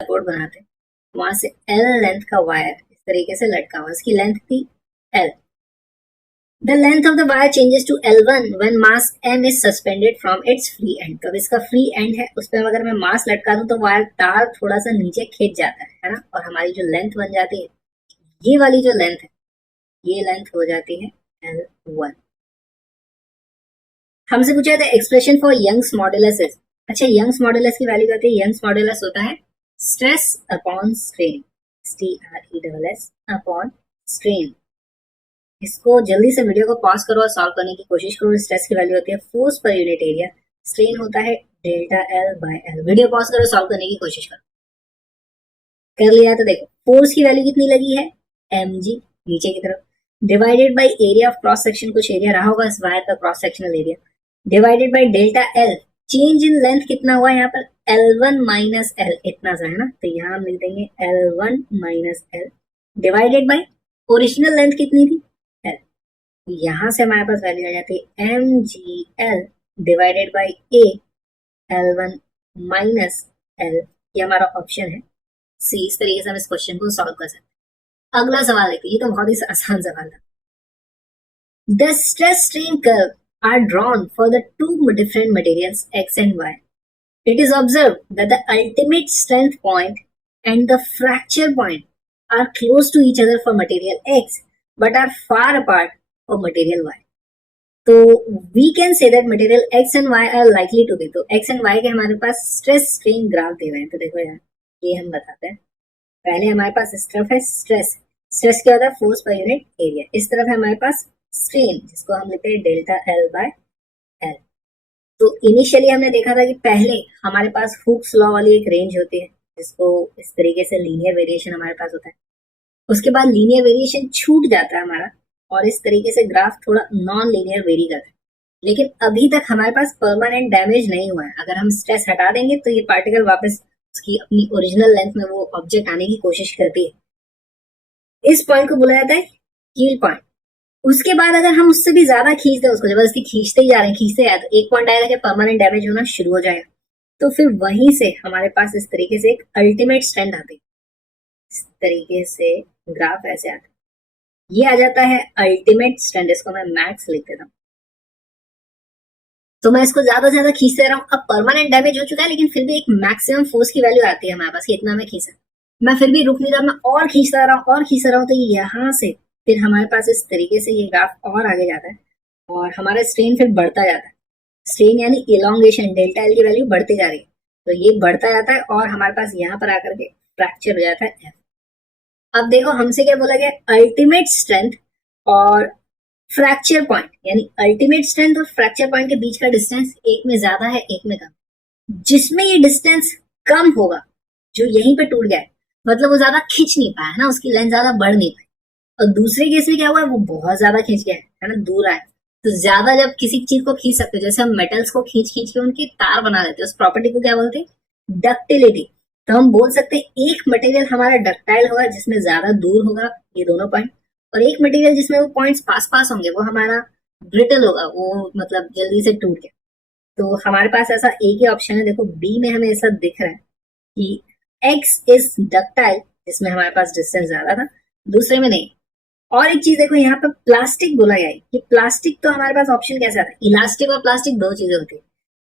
Support बनाते हैं, वहां से L लेंथ का वायर इस तरीके से लटका हुआ, इसकी लेंथ थी L. The length of the wire changes to L1 when mass M is suspended from its free end. तो अब इसका फ्री एंड है, उस पर अगर मैं मास लटका दूं तो वायर तार थोड़ा सा नीचे खींच जाता है ना, और हमारी जो लेंथ बन जाती है, ये वाली जो लेंथ है, ये लेंथ हो जाती है L1. हमसे पूछा था expression for Young's modulus is. अच्छा, यंग्स मॉडुलस की वैल्यू कहते हैं, यंग्स मॉडुलस होता है stress upon strain, STRESS upon strain. इसको जल्दी से वीडियो को पॉज करो और सॉल्व करने की कोशिश करो. स्ट्रेस की वैल्यू होती है force per unit area, strain होता है delta L by L. Video pause करो, सॉल्व करने की कोशिश करो. कर लिया तो देखो फोर्स की वैल्यू कितनी लगी है, mg नीचे की तरफ, divided by area of cross section, कुछ एरिया रहा होगा इस वायर का cross sectional area, divided by delta L. Change in length कितना हुआ यहाँ पर, L1 माइनस L, इतना सा है ना, तो यहाँ हम लिख देंगे L1 minus L divided by original length कितनी थी L. यहां से हमारे पास वैल्यू आ जाती है mgl divided by a L1 minus L. ये हमारा ऑप्शन है सी. इस तरीके से हम इस क्वेश्चन को सॉल्व कर सकते हैं. अगला सवाल देखिए, ये तो बहुत ही आसान सवाल था. The stress strain curve are drawn for the two different materials X and Y. It is observed that the ultimate strength point and the fracture point are close to each other for material X but are far apart for material Y. तो we can say that material X and Y are likely to be. तो X and Y के हमारे पास stress strain graph दे हुए हैं. तो देखो यार, ये हम बताते हैं. पहले हमारे पास इस तरफ है स्ट्रेस, स्ट्रेस क्या होता है फोर्स पर यूनिट एरिया. इस तरफ है हमारे पास स्ट्रेन, जिसको हम लिखते हैं डेल्टा L बाय L. तो इनिशियली हमने देखा था कि पहले हमारे पास हुक्स लॉ वाली एक रेंज होती है, जिसको इस तरीके से लीनियर वेरिएशन हमारे पास होता है. उसके बाद लीनियर वेरिएशन छूट जाता है हमारा, और इस तरीके से ग्राफ थोड़ा नॉन लीनियर वेरी करता है. लेकिन अभी तक हमारे पास परमानेंट डैमेज नहीं हुआ है. अगर हम स्ट्रेस हटा देंगे तो ये पार्टिकल वापस उसकी अपनी ओरिजिनल लेंथ में वो ऑब्जेक्ट आने की कोशिश करती है. इस पॉइंट को बोला जाता है कील पॉइंट. उसके बाद अगर हम उससे भी ज्यादा खींच दें, उसको जबरदस्ती खींचते ही जा रहे हैं, खींचते जाए, तो एक पॉइंट आएगा जब परमानेंट डैमेज होना शुरू हो जाएगा. तो फिर वहीं से हमारे पास इस तरीके से एक अल्टीमेट स्ट्रेंथ आती है. इस तरीके से ग्राफ ऐसे आता है, ये आ जाता है अल्टीमेट स्ट्रेंथ. इसको मैं मैक्स लिख देता हूँ. तो मैं इसको ज्यादा से ज्यादा खींचते रहा हूँ. अब परमानेंट डैमेज हो चुका है, लेकिन फिर भी एक मैक्सिमम फोर्स की वैल्यू आती है हमारे पास, इतना मैं खींचा. मैं फिर भी रुक नहीं रहा, मैं और खींचता रहा हूँ और खींचता रहा हूँ. तो यहाँ से फिर हमारे पास इस तरीके से ये ग्राफ और आगे जाता है, और हमारा स्ट्रेन फिर बढ़ता जाता है. स्ट्रेन यानी इलोंगेशन, डेल्टा L की वैल्यू बढ़ती जा रही है. तो ये बढ़ता जाता है और हमारे पास यहाँ पर आकर के फ्रैक्चर हो जाता है F. अब देखो हमसे क्या बोला गया, अल्टीमेट स्ट्रेंथ और फ्रैक्चर पॉइंट, यानी अल्टीमेट स्ट्रेंथ और फ्रैक्चर पॉइंट के बीच का डिस्टेंस एक में ज्यादा है, एक में कम. जिसमें ये डिस्टेंस कम होगा, जो यहीं पे टूट गया है, मतलब वो ज्यादा खींच नहीं पाया ना, उसकी लेंथ ज्यादा बढ़ नहीं पाई. और दूसरे केस में क्या हुआ, वो बहुत ज्यादा खींच गया है ना, दूर आया. तो ज्यादा जब किसी चीज को खींच सकते, जैसे हम मेटल्स को खींच खींच के उनकी तार बना देते, उस प्रॉपर्टी को क्या बोलते हैं, डक्टिलिटी. तो हम बोल सकते हैं एक मटेरियल हमारा डक्टाइल होगा जिसमें ज्यादा दूर होगा ये दोनों पॉइंट, और एक मटेरियल जिसमें वो पॉइंट्स पास पास होंगे वो हमारा ब्रिटल होगा, वो मतलब जल्दी से टूट गया. तो हमारे पास ऐसा एक ही ऑप्शन है. देखो बी में हमें ऐसा दिख रहा है कि एक्स इज डक्टाइल, जिसमें हमारे पास डिस्टेंस ज्यादा था, दूसरे में नहीं. और एक चीज देखो, यहाँ पर प्लास्टिक बोला गया है कि प्लास्टिक, तो हमारे पास ऑप्शन कैसा था, इलास्टिक और प्लास्टिक दो चीजें होती है.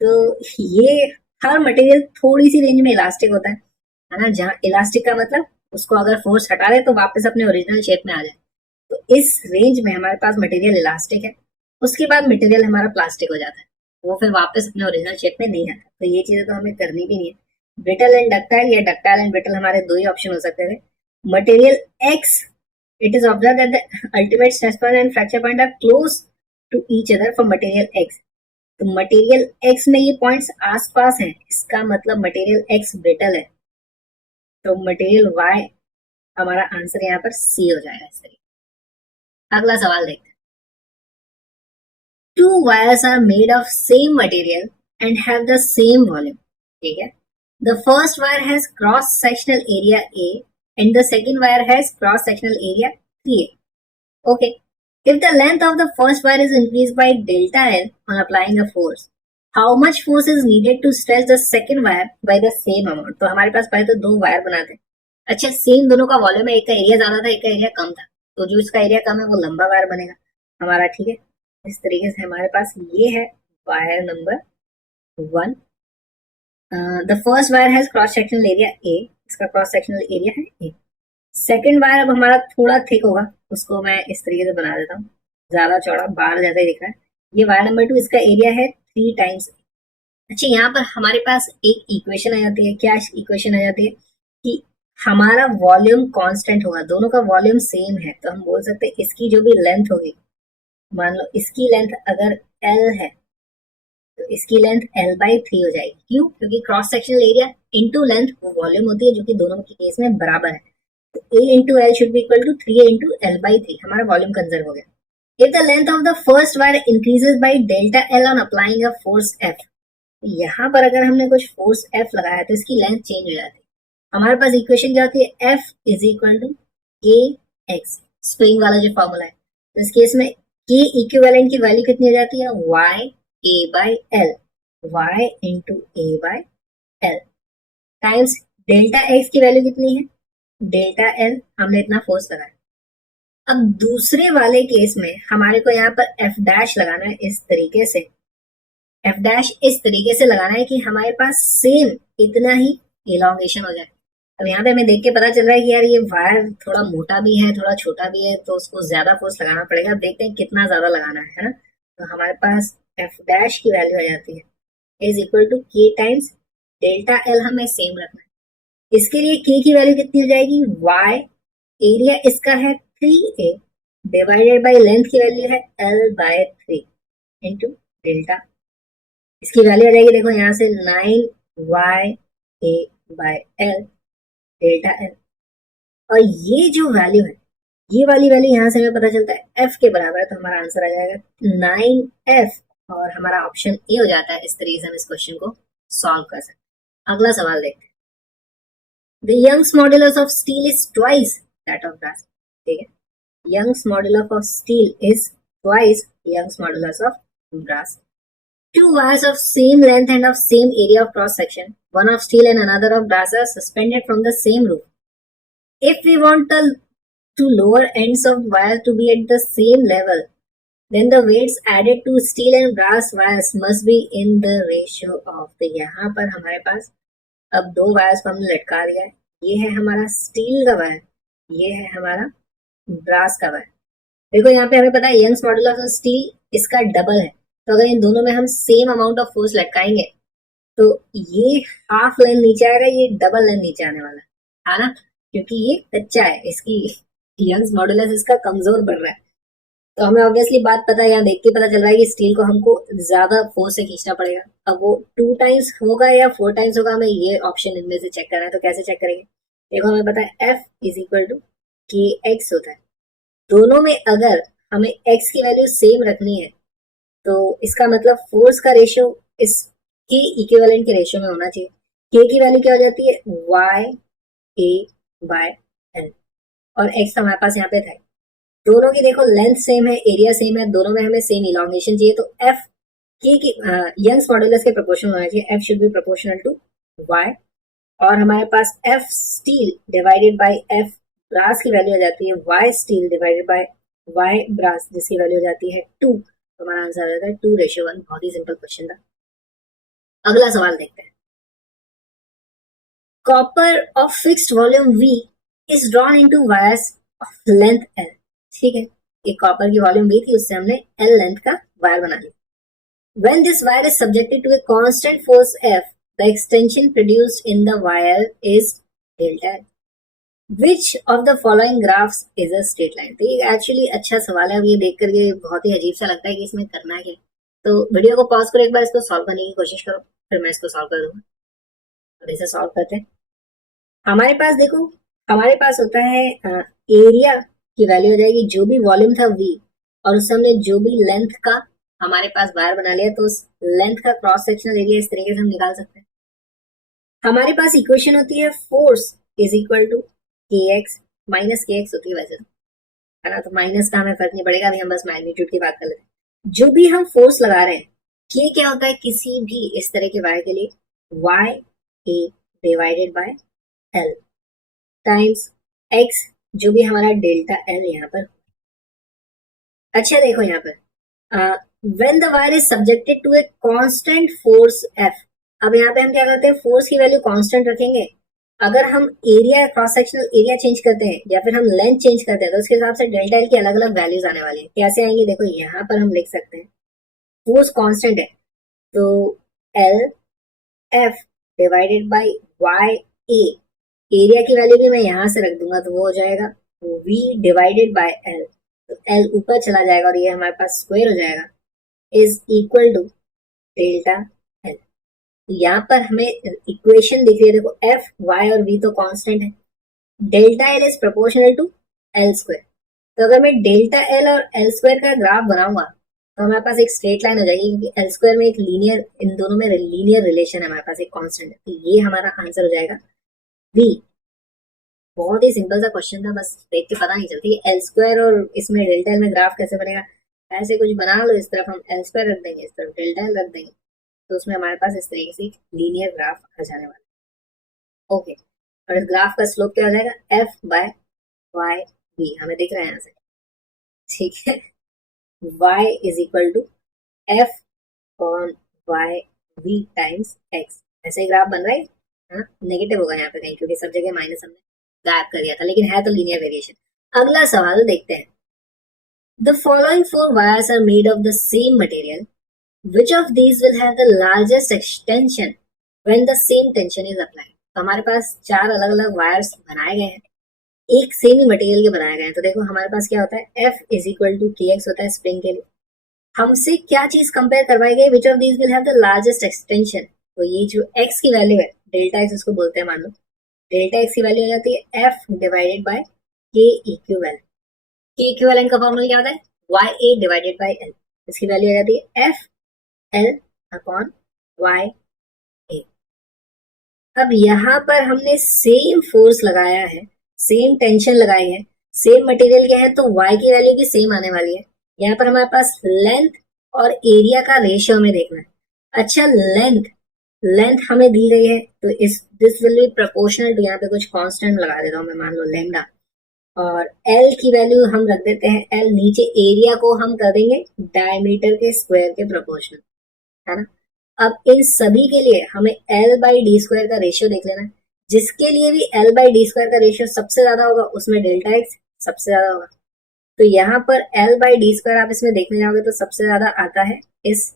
तो ये हर मटेरियल थोड़ी सी रेंज में इलास्टिक होता है ना. जहाँ इलास्टिक का मतलब उसको अगर फोर्स हटा दे तो वापस अपने ओरिजिनल शेप में आ जाए. तो इस रेंज में हमारे पास मटेरियल इलास्टिक है, उसके बाद मटेरियल हमारा प्लास्टिक हो जाता है, वो फिर वापस अपने ओरिजिनल शेप में नहीं आता. तो ये चीजें तो हमें करनी भी नहीं है. ब्रिटल एंड डक्टाइल या डक्टाइल एंड ब्रिटल हमारे दो ही ऑप्शन हो सकते थे. Material x, it is observed that the ultimate stress point and fracture point are close to each other for material X. तो मटेरियल X में ये पॉइंट्स आसपास हैं, इसका मतलब मटेरियल X ब्रिटल है. तो मटेरियल Y हमारा आंसर यहाँ पर C हो जाएगा. इस तरीके. अगला सवाल देखते हैं. Two wires are made of same material and have the same volume. ठीक है. The first wire has cross sectional area A and the second wire has cross-sectional area 3A. Okay. If the length of the first wire is increased by delta L on applying a force, how much force is needed to stretch the second wire by the same amount. तो हमारे पास पहले तो दो wire बनाते हैं। अच्छा, same दोनों का वॉल्यूम है, एक का एरिया ज्यादा था, एक का एरिया कम था, तो जो इसका एरिया कम है वो लंबा वायर बनेगा हमारा, ठीक है। इस तरीके से हमारे पास ये है wire number 1। The first wire has cross sectional area A, इसका क्रॉस सेक्शनल एरिया है ए। सेकंड वायर अब हमारा थोड़ा थिक होगा, उसको मैं इस तरीके से बना देता हूँ, ज्यादा चौड़ा बार जैसा ही दिख रहा है। ये वायर नंबर 2, इसका एरिया है 3 टाइम्स। अच्छा, यहाँ पर हमारे पास एक इक्वेशन आ जाती है। क्या इक्वेशन आ जाती है कि हमारा वॉल्यूम कांस्टेंट होगा, दोनों का वॉल्यूम सेम है, तो हम बोल सकते हैं इसकी जो भी लेंथ होगी, मान लो इसकी लेंथ अगर L है तो इसकी लेंथ L/3 हो जाएगी। क्यों? क्योंकि cross sectional area into length वो वॉल्यूम होती है, जो कि दोनों के केस में बराबर है। तो A into L should be equal to 3A into L/3, हमारा वॉल्यूम कंजर्व हो गया। If the length of the first wire increases by delta L on applying a force F, यहाँ पर अगर हमने कुछ फोर्स F लगाया तो इसकी लेंथ चेंज हो जाती है। हमारे पास इक्वेशन क्या होती है? F is equal to KX, spring वाला जो फॉर्मूला है। तो इस केस में K इक्विवेलेंट की वैल्यू कितनी हो जाती है? Y A/L, Y into A/L times delta X की वैल्यू कितनी है? डेल्टा L, हमने इतना फोर्स लगाया। अब दूसरे वाले केस में हमारे को यहाँ पर F डैश लगाना है इस तरीके से, F डैश इस तरीके से लगाना है कि हमारे पास सेम इतना ही इलॉन्गेशन हो जाए। अब यहाँ पे हमें देख के पता चल रहा है कि यार ये वायर थोड़ा मोटा भी है, थोड़ा छोटा भी है, तो उसको ज्यादा फोर्स लगाना पड़ेगा। अब देखते हैं कितना ज्यादा लगाना है ना। तो हमारे पास F डैश की वैल्यू आ जाती है is equal to K times delta L, हमें सेम रखना है। इसके लिए K की वैल्यू कितनी हो जाएगी? Y, एरिया इसका है 3A, डिवाइडेड बाई लेंथ की वैल्यू है L/3 इंटू डेल्टा। इसकी वैल्यू आ जाएगी, देखो यहाँ से 9YA/L डेल्टा L। और ये जो वैल्यू है, ये वाली वैल्यू यहाँ से हमें पता चलता है F के बराबर है, तो हमारा आंसर आ जाएगा 9F, और हमारा ऑप्शन ए हो जाता है। इस तरीके से हम इस क्वेश्चन को सॉल्व कर सकते हैं। अगला सवाल देखते हैं। The Young's modulus of steel is twice that of brass, ठीक है। Young's modulus of steel is twice Young's modulus of brass. Two wires of same length and of same area of cross section, one of steel and another of brass, are suspended from the same roof. If we want the two lower ends of wire to be at the same level, then the weights added to steel and brass wires must be in the ratio of। तो यहाँ पर हमारे पास अब दो wires को हमने लटका दिया है। ये है हमारा स्टील का वायर, ये है हमारा ब्रास का वायर। देखो यहाँ पे हमें पता है यंग्स मॉडुलस ऑफ स्टील इसका डबल है, तो अगर इन दोनों में हम सेम अमाउंट ऑफ फोर्स लटकाएंगे तो ये हाफ लेंथ नीचे आएगा, ये डबल लेंथ नीचे आने वाला है ना, क्योंकि ये कच्चा है, इसकी यंग्स मॉडुलस इसका कमजोर बढ़ रहा है। तो हमें ऑब्वियसली बात पता है, यहाँ देख के पता चल रहा है कि स्टील को हमको ज्यादा फोर्स से खींचना पड़ेगा। अब वो 2 टाइम्स होगा या 4 टाइम्स होगा, हमें ये ऑप्शन इनमें से चेक करना है। तो कैसे चेक करेंगे? देखो हमें पता है F is equal to KX होता है। दोनों में अगर हमें X की वैल्यू सेम रखनी है तो इसका मतलब फोर्स का रेशियो इस के इक्विवेलेंट के रेशियो में होना चाहिए। के की वैल्यू क्या हो जाती है? YA/L, और x तो हमारे पास यहाँ पे था। दोनों की देखो लेंथ सेम है, एरिया सेम है, दोनों में हमें सेम इलॉन्गेशन चाहिए, तो F के की यंग्स मॉडुलस के प्रोपोर्शनल होना चाहिए। F should be proportional to Y, और हमारे पास F steel divided by F brass की वैल्यू आ जाती है Y steel divided by Y brass, जिसकी वैल्यू आ जाती है 2। तो हमारा आंसर आ जाता है 2:1। बहुत ही सिंपल क्वेश्चन था। अगला सवाल देखते हैं। Copper of fixed volume V is drawn into wires of length L, ठीक है। एक कॉपर की वॉल्यूम V थी, उससे हमने L लेंथ का वायर बना लिया। When this wire is subjected to a constant force F, the extension produced in the wire is delta L. Which of the following graphs is a straight line? तो ये actually अच्छा सवाल है। अब ये देख करके बहुत ही अजीब सा लगता है कि इसमें करना क्या है। तो वीडियो को पॉज करो, एक बार इसको सॉल्व करने की कोशिश करो, फिर मैं इसको सॉल्व कर दूंगा। अब इसे सॉल्व करते हैं। हमारे पास देखो, हमारे पास होता है एरिया की वैल्यू हो जाएगी, जो भी वॉल्यूम था V, और उससे हमने जो भी लेंथ का हमारे पास वायर बना लिया, तो उस लेंथ का क्रॉस सेक्शनल एरिया इस तरीके से हम निकाल सकते हैं। हमारे पास इक्वेशन होती है force is equal to KX minus KX होती है वैसे, है ना। तो माइनस का हमें फर्क नहीं पड़ेगा, अभी हम बस मैग्नीट्यूड की बात कर लेते हैं। जो भी हम फोर्स लगा रहे हैं ये क्या होता है किसी भी इस तरह के y के लिए, y a divided by l times x, जो भी हमारा डेल्टा l यहाँ पर। अच्छा देखो यहाँ पर when the wire is subjected to a constant force F। अब यहाँ पे हम क्या करते हैं, फोर्स की वैल्यू कांस्टेंट रखेंगे। अगर हम area, cross sectional area change करते हैं या फिर हम लेंथ चेंज करते हैं तो उसके हिसाब से डेल्टा एल की अलग अलग वैल्यूज आने वाली है। कैसे आएंगे, देखो यहाँ पर हम लिख सकते हैं, फोर्स कांस्टेंट है तो L F divided by Y A, area की वैल्यू भी मैं यहाँ से रख दूंगा तो वो हो जाएगा v डिवाइडेड बाय एल, तो एल ऊपर चला जाएगा और ये हमारे पास स्क्वायर हो जाएगा, is equal to delta L. यहाँ पर हमें इक्वेशन दिख रही है, देखो एफ वाई और वी तो कांस्टेंट है, delta L is proportional to L square. तो अगर मैं डेल्टा एल और एल स्क्वायर का ग्राफ बनाऊंगा तो हमारे पास एक स्ट्रेट लाइन हो जाएगी, क्योंकि एल स्क्वायर में एक लीनियर, इन दोनों में लीनियर रिलेशन है, हमारे पास एक कांस्टेंट है, तो ये हमारा आंसर हो जाएगा बी। बहुत ही सिंपल सा क्वेश्चन था, बस देख के पता नहीं चलती एल स्क्वायर और इसमें डेल्टा एल में ग्राफ कैसे बनेगा। ऐसे कुछ बना लो, इस तरफ हम एल स्क्वायर रख देंगे, इस तरफ डेल्टा एल रख देंगे, तो उसमें हमारे पास इस तरीके से लीनियर ग्राफ आ जाने वाला है। ओके, और इस ग्राफ का स्लोप क्या हो जाएगा, एफ बाय वाई बी, हमें दिख रहा है यहाँ से, ठीक है। y is equal to F on Y V times X, ऐसे ही ग्राफ बन रहा है। हाँ, नेगेटिव होगा यहाँ पे कहीं, क्योंकि सब जगह माइनस हमने गायब कर दिया था, लेकिन है तो लीनियर वेरिएशन। अगला सवाल देखते हैं, the following four wires are made of the same material, which of these will have the largest extension when the same tension is applied. तो हमारे पास चार अलग अलग वायर्स बनाए गए हैं, एक सेम ही मटेरियल के बनाए गए हैं। तो देखो हमारे पास क्या होता है, एफ इज इक्वल टू के एक्स होता है स्प्रिंग के लिए। हमसे क्या चीज कंपेयर करवाई गई, विच of these will have the largest extension. तो ये जो एक्स की वैल्यू है, डेल्टा एक्स उसको बोलते हैं, मान लो डेल्टा एक्स की वैल्यू हो जाती है F divided by K equivalent. K equivalent का फॉर्मूला क्या होता है, Y A divided by L, इसकी वैल्यू हो जाती है F L upon Y A. अब यहाँ पर हमने सेम फोर्स लगाया है, सेम टेंशन लगाई है, सेम मटेरियल क्या है, तो y की वैल्यू भी सेम आने वाली है। यहाँ पर हमारे पास लेंथ और एरिया का रेशियो हमें देखना है। अच्छा, लेंथ लेंथ हमें दी गई है तो इस this will be proportional to, यहाँ पे कुछ कांस्टेंट लगा देता हूँ मैं, मान लो लेमडा, और एल की वैल्यू हम रख देते हैं एल, नीचे एरिया को हम कर देंगे डायमीटर के स्क्वायर के प्रोपोर्शनल, है ना। अब इन सभी के लिए हमें एल बाई डी स्क्वायर का रेशियो देख लेना है, जिसके लिए भी एल बाई डी स्क्वायर का रेशियो सबसे ज्यादा होगा उसमें डेल्टा एक्स सबसे ज्यादा होगा। तो यहाँ पर एल बाई डी स्क्वायर आप इसमें देखने जाओगे तो सबसे ज्यादा आता है इस